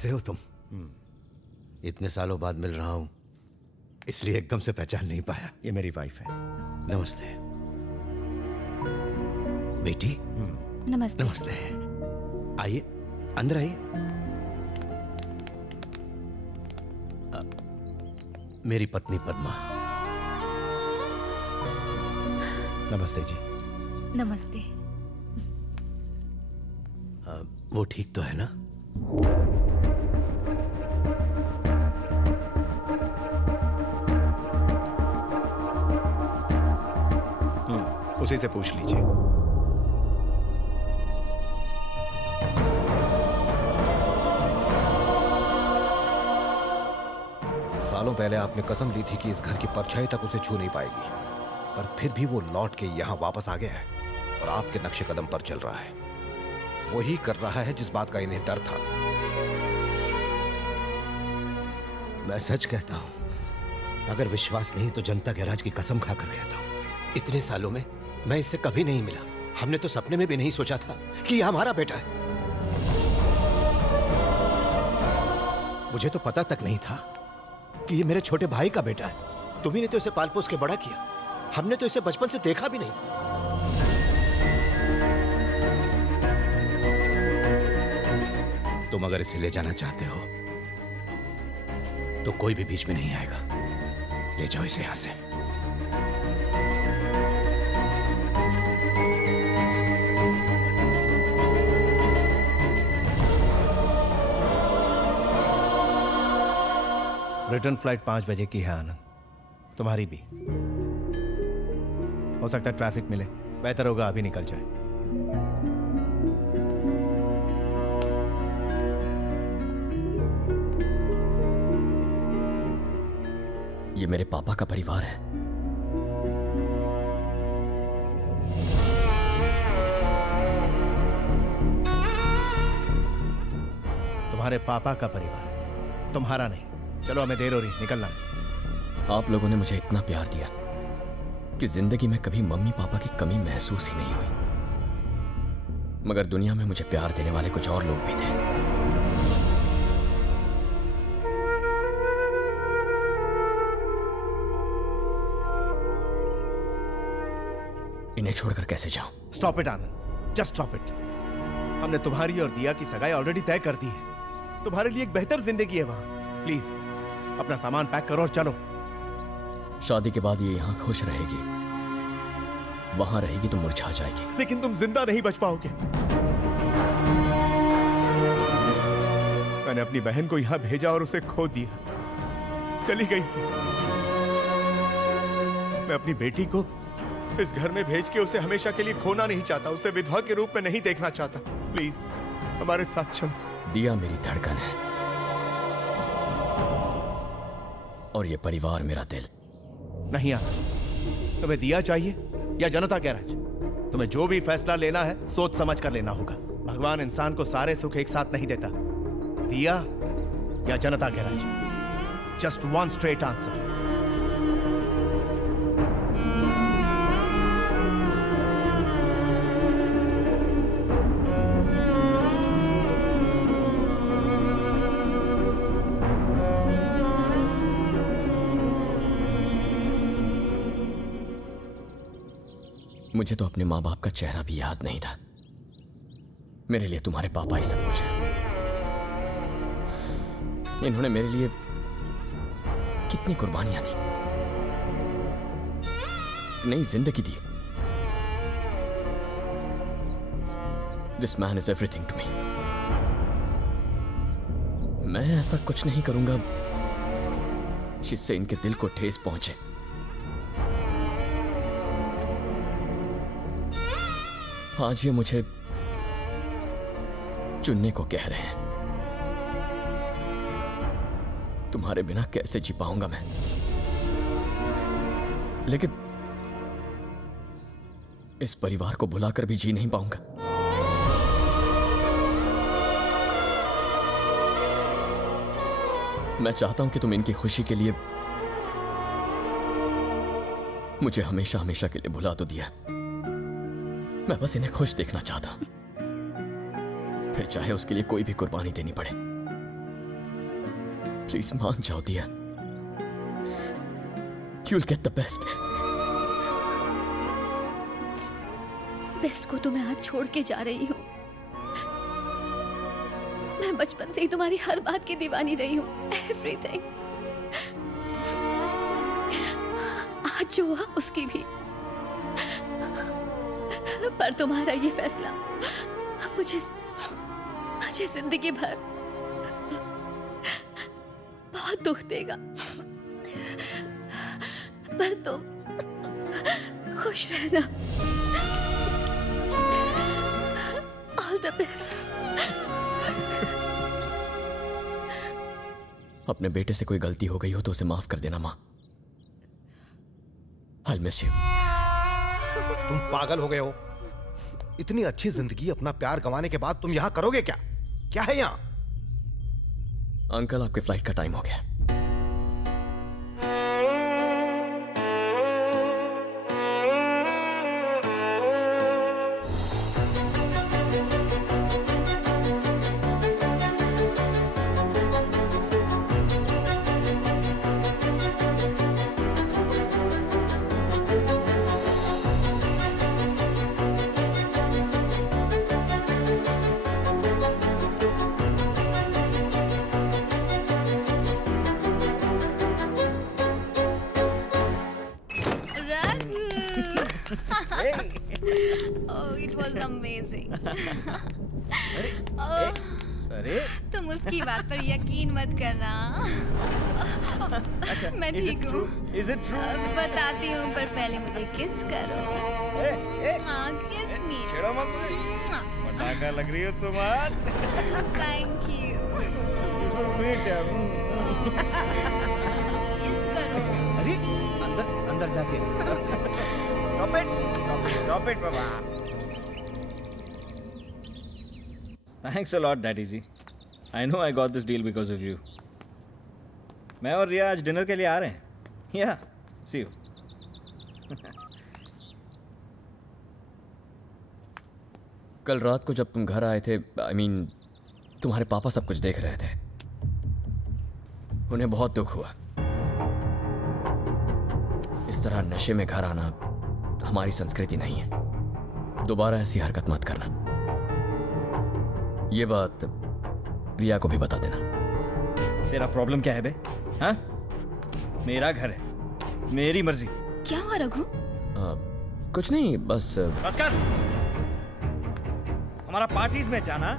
कैसे हो तुम? इतने सालों बाद मिल रहा हूं, इसलिए एकदम से पहचान नहीं पाया। ये मेरी वाइफ है। नमस्ते बेटी। नमस्ते। नमस्ते। आइए, अंदर आइए। मेरी पत्नी पद्मा। नमस्ते जी। नमस्ते। वो ठीक तो है ना? उसी से पूछ लीजिए। सालों पहले आपने कसम ली थी कि इस घर की परछाई तक उसे छू नहीं पाएगी, पर फिर भी वो लौट के यहां वापस आ गया है और आपके नक्शे कदम पर चल रहा है। वही कर रहा है जिस बात का इन्हें डर था। मैं सच कहता हूं, अगर विश्वास नहीं तो जनता के राज की कसम खाकर कहता हूं, इतने सालों में मैं इससे कभी नहीं मिला। हमने तो सपने में भी नहीं सोचा था कि यह हमारा बेटा है। मुझे तो पता तक नहीं था कि ये मेरे छोटे भाई का बेटा है। तुम्ही ने तो इसे पाल पोस के बड़ा किया, हमने तो इसे बचपन से देखा भी नहीं। तुम अगर इसे ले जाना चाहते हो तो कोई भी बीच में नहीं आएगा। ले जाओ इसे यहां से। रिटर्न फ्लाइट 5 बजे की है आनंद, तुम्हारी भी। हो सकता है ट्रैफिक मिले, बेहतर होगा अभी निकल जाए। ये मेरे पापा का परिवार है। तुम्हारे पापा का परिवार, तुम्हारा नहीं। चलो, हमें देर हो रही, निकलना है। आप लोगों ने मुझे इतना प्यार दिया कि जिंदगी में कभी मम्मी पापा की कमी महसूस ही नहीं हुई। मगर दुनिया में मुझे प्यार देने वाले कुछ और लोग भी थे। इन्हें छोड़कर कैसे जाऊं? Stop it Anand, just stop it. हमने तुम्हारी और दिया की सगाई ऑलरेडी तय कर दी है। तुम्हारे लिए एक बेहतर जिंदगी है वहां। प्लीज अपना सामान पैक करो और चलो। शादी के बाद ये यहां खुश रहेगी, वहां रहेगी तो मुरझा जाएगी। लेकिन तुम जिंदा नहीं बच पाओगे। मैंने अपनी बहन को यहां भेजा और उसे खो दिया, चली गई। मैं अपनी बेटी को इस घर में भेज के उसे हमेशा के लिए खोना नहीं चाहता, उसे विधवा के रूप में नहीं देखना चाहता। प्लीज हमारे साथ चलो। दिया मेरी धड़कन है और ये परिवार मेरा दिल। नहीं आना। तुम्हें दिया चाहिए या जनता गैराज? तुम्हें जो भी फैसला लेना है सोच समझ कर लेना होगा। भगवान इंसान को सारे सुख एक साथ नहीं देता। दिया या जनता garage? Just one straight answer. मुझे तो अपने माँ बाप का चेहरा भी याद नहीं था। मेरे लिए तुम्हारे पापा ही सब कुछ है। इन्होंने मेरे लिए कितनी कुर्बानियां दी, नई जिंदगी दी। This man is everything to me. मैं ऐसा कुछ नहीं करूंगा जिससे इनके दिल को ठेस पहुंचे। आज ये मुझे चुनने को कह रहे हैं। तुम्हारे बिना कैसे जी पाऊंगा मैं? लेकिन इस परिवार को भुलाकर भी जी नहीं पाऊंगा। मैं चाहता हूं कि तुम इनकी खुशी के लिए मुझे हमेशा हमेशा के लिए भुला दो दिया। मैं बस इन्हें खुश देखना चाहता हूं, फिर चाहे उसके लिए कोई भी कुर्बानी देनी पड़े। प्लीज मान जाओ दिया। You'll get the best. Best को तो मैं आज छोड़ के जा रही हूँ। मैं बचपन से ही तुम्हारी हर बात की दीवानी रही हूँ, एवरीथिंग। आज जो हुआ उसकी भी, पर तुम्हारा ये फैसला मुझे जिंदगी भर बहुत दुख देगा। पर तुम खुश रहना। All the best. अपने बेटे से कोई गलती हो गई हो तो उसे माफ कर देना माँ। I'll miss you. तुम पागल हो गए हो? इतनी अच्छी जिंदगी अपना प्यार गंवाने के बाद तुम यहाँ करोगे क्या? क्या है यहाँ? अंकल आपके फ्लाइट का टाइम हो गया। Oh, it was amazing. अरे तुम उसकी बात पर यकीन मत करना। अच्छा, मैं ठीक हूँ। Is it true? बताती हूँ, पर पहले मुझे किस करो। किस मी। छेड़ो मत मुझे। पटाखा लग रही हो तुम आज। Thank you. So sweet यार। किस करो। अरे अंदर जाके। Stop it, Baba. Thanks a lot, Daddy ji. I know I got this deal because of you. मैं और रिया आज डिनर के लिए आ रहे हैं। Yeah, see you. कल रात को जब तुम घर आए थे, I mean, तुम्हारे पापा सब कुछ देख रहे थे। उन्हें बहुत दुख हुआ। इस तरह नशे में घर आना हमारी संस्कृति नहीं है। दोबारा ऐसी हरकत मत करना। ये बात रिया को भी बता देना। तेरा प्रॉब्लम क्या है बे? हाँ? मेरा घर है, मेरी मर्जी। क्या हुआ रघु? कुछ नहीं, बस कर। हमारा पार्टीज में जाना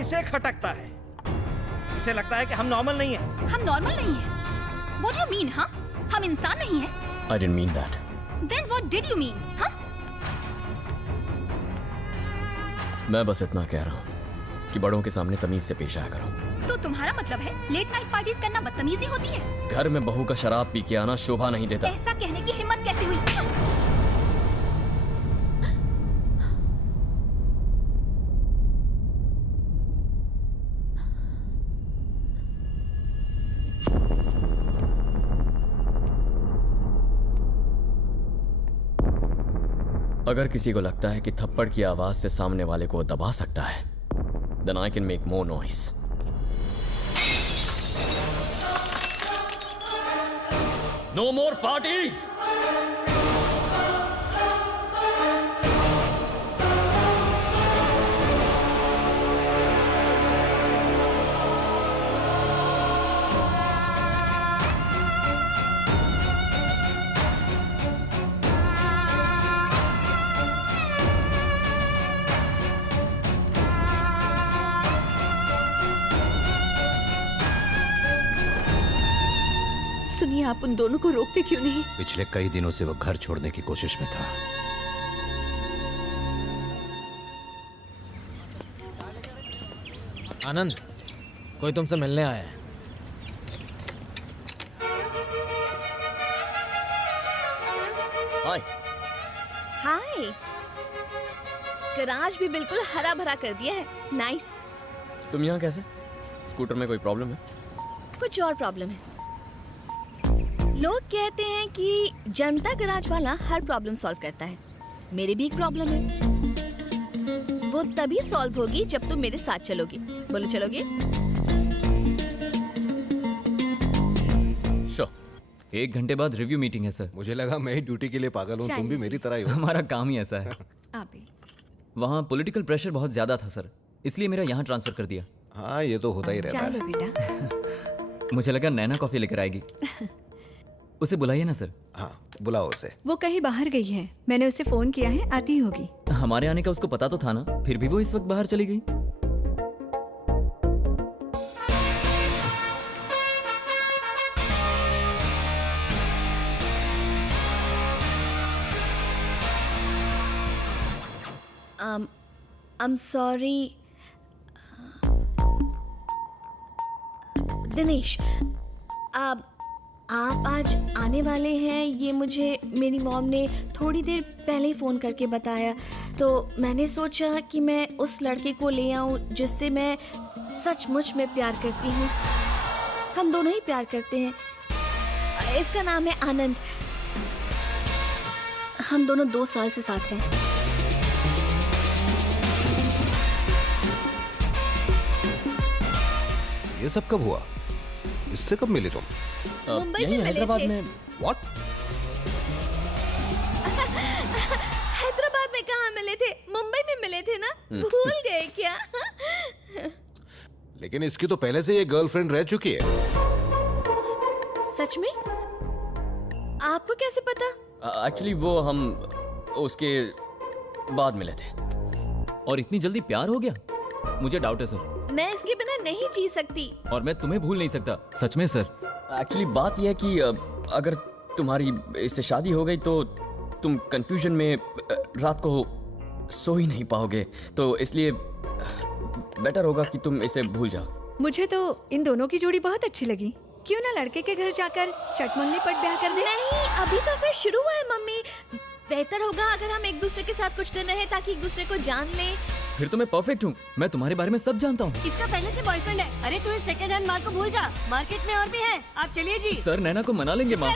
इसे खटकता है। इसे लगता है कि हम नॉर्मल नहीं है। हम नॉर्मल नहीं है? What do you mean, हाँ? हम इंसान नहीं है? I didn't mean that. Then what did you mean, हाँ? मैं बस इतना कह रहा हूँ कि बड़ों के सामने तमीज से पेश आया करो। तो तुम्हारा मतलब है लेट नाइट पार्टीज करना बदतमीजी होती है? घर में बहू का शराब पी के आना शोभा नहीं देता। ऐसा कहने की हिम्मत कैसे हुई? अगर किसी को लगता है कि थप्पड़ की आवाज से सामने वाले को दबा सकता है, then I can make more noise. No more parties! सुनिए, आप उन दोनों को रोकते क्यों नहीं? पिछले कई दिनों से वो घर छोड़ने की कोशिश में था। आनंद, कोई तुमसे मिलने आया है। हाय। हाय। गराज भी बिल्कुल हरा भरा कर दिया है। नाइस। तुम यहाँ कैसे? स्कूटर में कोई प्रॉब्लम है? कुछ और प्रॉब्लम है। लोग कहते हैं कि जनता गराज वाला हर प्रॉब्लम सॉल्व करता है। मेरी भी एक प्रॉब्लम है। वो तभी सॉल्व होगी जब तुम मेरे साथ चलोगी। बोलो चलोगी? श्योर। 1 घंटे बाद रिव्यू मीटिंग है सर। मुझे लगा मैं ही ड्यूटी के लिए पागल हूँ, तुम भी मेरी तरह ही हो। हमारा काम ही ऐसा है। आप भी। वहाँ पॉलिटिकल प्रेशर बहुत ज्यादा था सर, इसलिए मेरा यहाँ ट्रांसफर कर दिया। हाँ, ये तो होता ही रहता चाय है। लो बेटा। मुझे लगा नैना कॉफी लेकर आएगी। उसे बुलाइए ना सर। हाँ, बुलाओ उसे। वो कहीं बाहर गई है, मैंने उसे फोन किया है, आती होगी। हमारे आने का उसको पता तो था ना, फिर भी वो इस वक्त बाहर चली गई। I'm sorry. दिनेश, आप आज आने वाले हैं ये मुझे मेरी मॉम ने थोड़ी देर पहले ही फ़ोन करके बताया, तो मैंने सोचा कि मैं उस लड़के को ले आऊं जिससे मैं सचमुच में प्यार करती हूँ। हम दोनों ही प्यार करते हैं। इसका नाम है आनंद। हम दोनों 2 साल से साथ हैं। ये सब कब हुआ? इससे कब मिले तुम? मुंबई यहीं में मिले हैदराबाद थे। में। व्हाट? हैदराबाद में कहाँ मिले थे? मुंबई में मिले थे ना? भूल गए क्या? लेकिन इसकी तो पहले से ये गर्लफ्रेंड रह चुकी है। सच में? आपको कैसे पता? एक्चुअली वो हम उसके बाद मिले थे। और इतनी जल्दी प्यार हो गया? मुझे डाउट है सर, मैं इसके बिना नहीं जी सकती। और मैं तुम्हें भूल नहीं सकता। सच में सर। एक्चुअली बात यह है कि अगर तुम्हारी इससे शादी हो गई तो तुम कंफ्यूजन में रात को सो ही नहीं पाओगे, तो इसलिए बेटर होगा कि तुम इसे भूल जाओ। मुझे तो इन दोनों की जोड़ी बहुत अच्छी लगी। क्यों ना लड़के के घर जाकर चटमंगनी पट ब्याह कर दे? नहीं, अभी तो फिर शुरू हुआ है मम्मी। बेहतर होगा अगर हम एक दूसरे के साथ कुछ दिन रहे ताकि एक दूसरे को जान लें। फिर तो मैं परफेक्ट हूँ, मैं तुम्हारे बारे में सब जानता हूँ। इसका पहले से बॉयफ्रेंड है। अरे तू इस सेकंड हैंड माल को भूल जा, मार्केट में और भी है। आप चलिए जी। सर नैना को मना लेंगे माँ।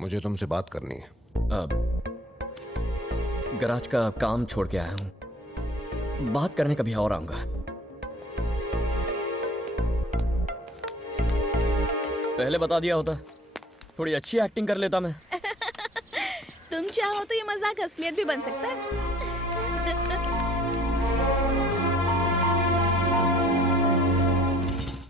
मुझे तुमसे बात करनी है। गराज का काम छोड़ के आया हूँ, बात करने कभी और आऊंगा। पहले बता दिया होता, थोड़ी अच्छी एक्टिंग कर लेता मैं। तुम चाहो तो ये मजाक असलियत भी बन सकता है।